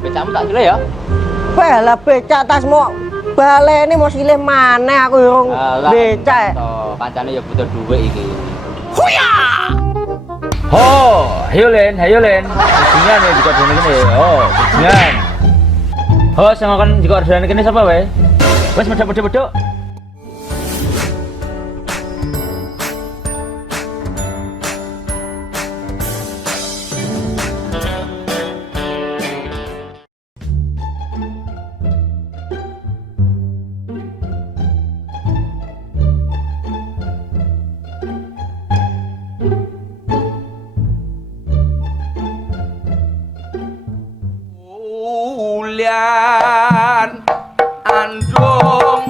Becamu tak silih ya? Lah becak tasmu baleni mau silih maneh aku urung becak. Kancane ya butuh duit iki. Ho, hayo Len. Bajingan ya juga dene kene. Oh, bajingan. Ho, sing ngomong juga ordene kene sapa wae? Wes medhok-medhok. Ulian andung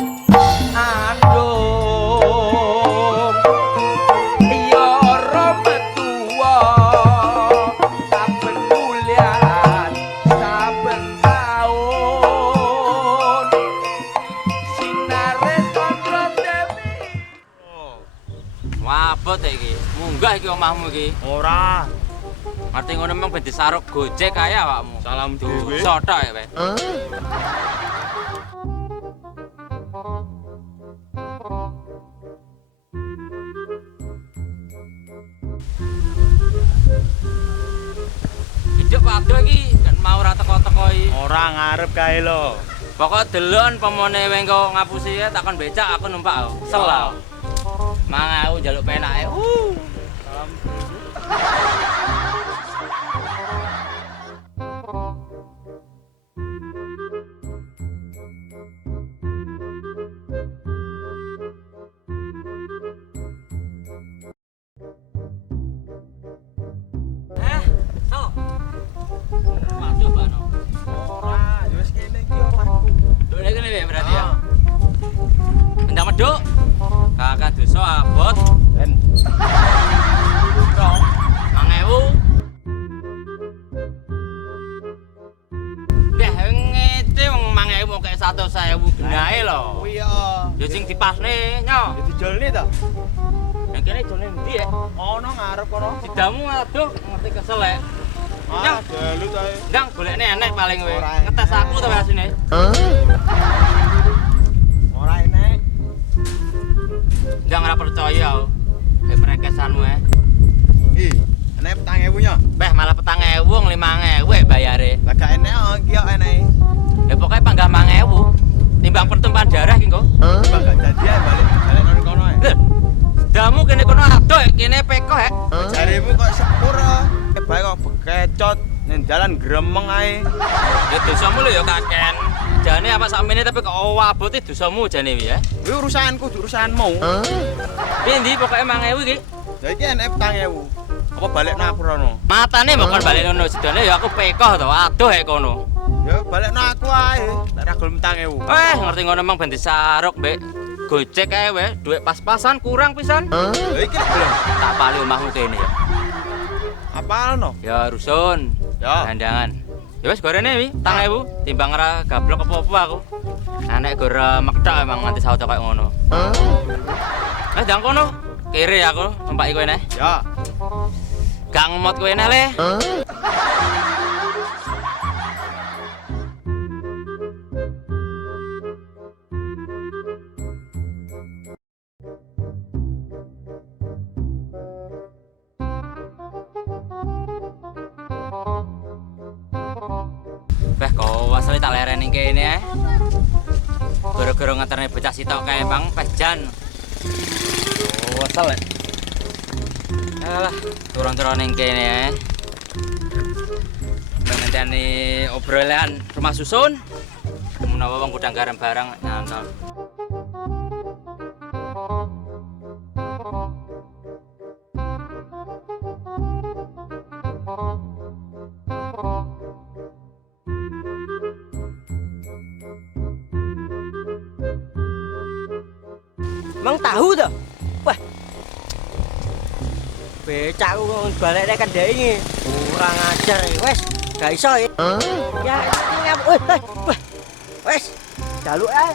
ya rometua saben ulian saben taun sinare tandra dewi. Wabot iki. Munggah iki omahmu iki. Ora. Ngerti ngono memang ben disaruk Gojek kae awakmu. Salam dhewe. Sotok ya, Pak. Hidup waduh iki kan mau ora teko-teko iki. Ora ngarep kae lho. Pokok delon pemone wengko ngapusi ya takon becak aku numpak. Sel. Mang aku njaluk penake. Waduh, Bano. Ora, ya wis kene iki omahku. Dene kene ya berarti ya. Endang meduk. Kakak dosa abot. Len. Bro, 5.000. Deh ngete wong 5.000 kok 100.000 genahe lho. Kuwi ya. Ya sing dipasne nyo. Ya dijolne ta? Nek kene jone endi ya? Ono ngarep kono. Sidamu aduh ngerti kesel ya. Ah, dalu ta. Ndang golekne enek paling kowe. Ora enek. Ngetes aku to asine. Ora enek. Ndang ora percaya aku. Kayak perekesanmu ya. Ih, enek 4.000 nya. Beh malah 4.000 wong 5.000 bayare. Lah gak enek iki kok enek. Ya pokoknya panggah 5.000. Timbang pertumpahan darah ki kok. Bang gak jadi ae balik nang kono ae. Lho, damu kene kono adoh, kene peko hek. Jaremu kok sepur bae kok bekecot ning dalan gremeng ae. Ya dosamu lho ya kaken. Jane apa sakmene tapi kok wabote dosamu jane wi ya. Kuwi urusanku, urusanmu. Piye ndi pokoke 5.000 iki? Ya iki enek 4.000. Apa balekno aku rono? Matane mbok kon balik ngono sedane ya aku peko to, adoh hek kono. Ya balekno aku ae. Tak ra gelem 4.000. Ngerti ngono emang ben disaruk, Mbek. Gojek ae wae, duit pas-pasan kurang pisan. Lah iki gelem. Tak pali omahmu kene ya. Apalno? Ya rusun. Ya. Kandangan. Ya wis gorene wi, 4.000 timbang ora gablok apa-apa aku. Anek gore mekthok emang nganti sauta koyo ngono. Ndang kono. Kiri aku numpaki kowe neh. Ya. Gak ngemot kowe neh le. Beh kok asale tak lereni kene ae. Gara-gara ngeterne bocah sitok kae Bang Pejan. Oh, asal. Alah, turun-turun ning kene ae. Ngenteni obrolan rumah susun. Menawa wong gudang garam barang nyantol. Emang tahu tuh? Wah. Becak aku balekne kendhek iki. Kurang ajar iki, wes. Gak iso ya. Ya, wes. Wes. Jaluk ae.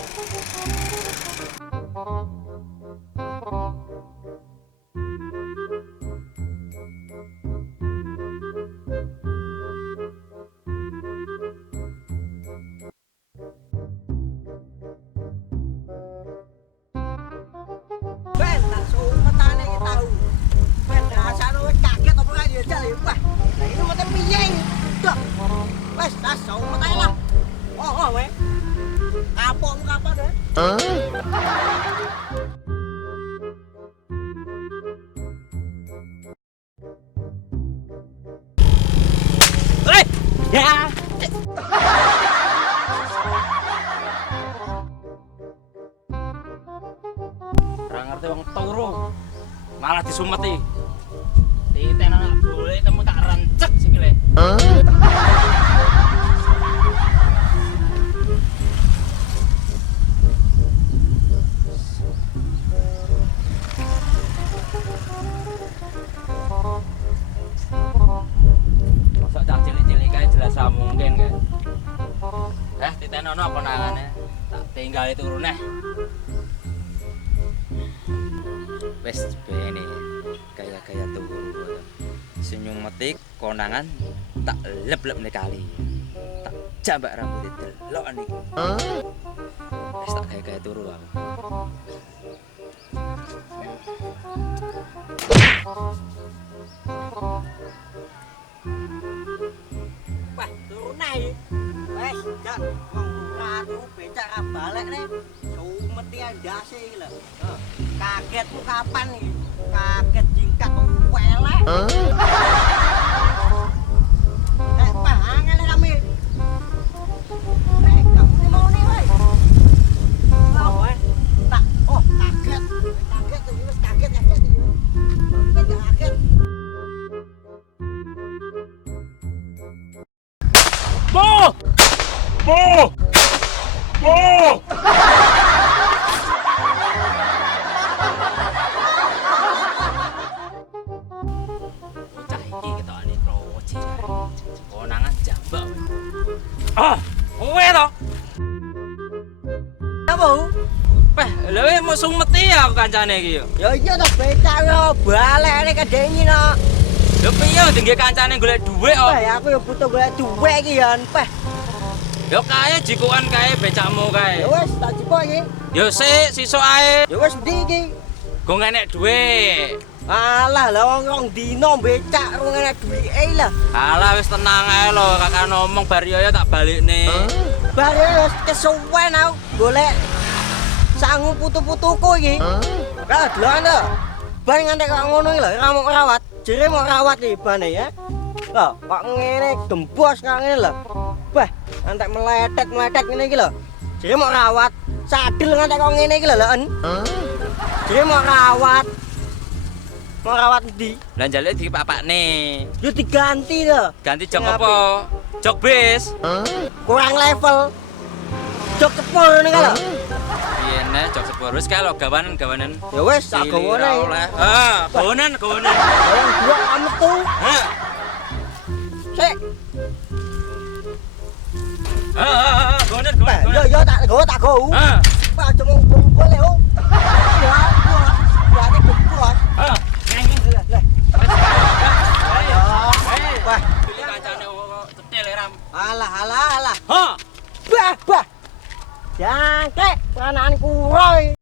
lho, wah. Lah ini mate piye iki? Dok. Wes, tas jauh mate lah. Oh, weh. Kapokmu kapan deh? Ya. Ora ngerti wong turu. Malah disumeti. Ditenan boleh temu tak rencek sikile. Masa cah cilik-cilik kae jelas ra mungkin kan. Ditenono konangane. Tak tinggal turu neh. Wes bene gaya-gaya turu. Senyum metik konangan tak lep-lep nih kali. Tak jambak rambut delok niki. Wes tak gaya-gaya turu aku. Wah, turu nae. Wes, jak wong ratu becak ra balik nih. Sumeti ndase iki lho. Kagetmu kapan iki? Kaget jingkat welek. Pak, angel kami. Kamu mau nih, woi. Tak, kaget. Kaget tuh, wis kaget iki. Kaget. Bo! Bocah iki ketokane kroci. Konangan jambak. Kowe to? Apa? Peh, lha kowe mau sumeti aku kancane iki yo. Ya iya toh becak yo balik nek kadeni no. Lho piye dengge kancane golek dhuwit kok. Wah, aku yo butuh golek duwe iki ya, Peh. Yo kae jikukan kae becakmu kae. Ya wis tak jipok iki. Yo sik sisuk ae. Ya wis ndi iki? Go enek dhuwit. Alah, lah wong dino becak rung enek duwike lah. Alah wis tenang ae lho, kakak ngomong bar yo tak balikne. Bare wis kesuwen aku golek sangu putu-putuku iki. Lah delok lho. Bar ngantek kok ngono iki lho, ora mau rawat. Jere mau rawat iki bane ya. Lah, kok ngene gembos kok ngene lho. Bah, ngantek meletet ngene iki lho. Jere mau rawat. Sadel ngantek kok ngene iki lho, leken. Jere mau rawat. Mau rawat ndi? Lah njaluk dipapakne. Yo diganti lho. Ganti jok apa? Jok bis. Kurang level. Jok cepul ngene lho. Piye nek jok sepur wis kae lho gawanan. Ya wis tak gawane. Gawanan. Orang dua kamu tuh. Ha. Sik. Gawanan. Yo tak gawa. Ha. Pak aja mau boleh oh. Ya ampun. Ya ini gembos. Ha. Lah. Wah, Pilih kancane cetil ram. alah. Ha. Bah. Jangkrik, peranan kuroi.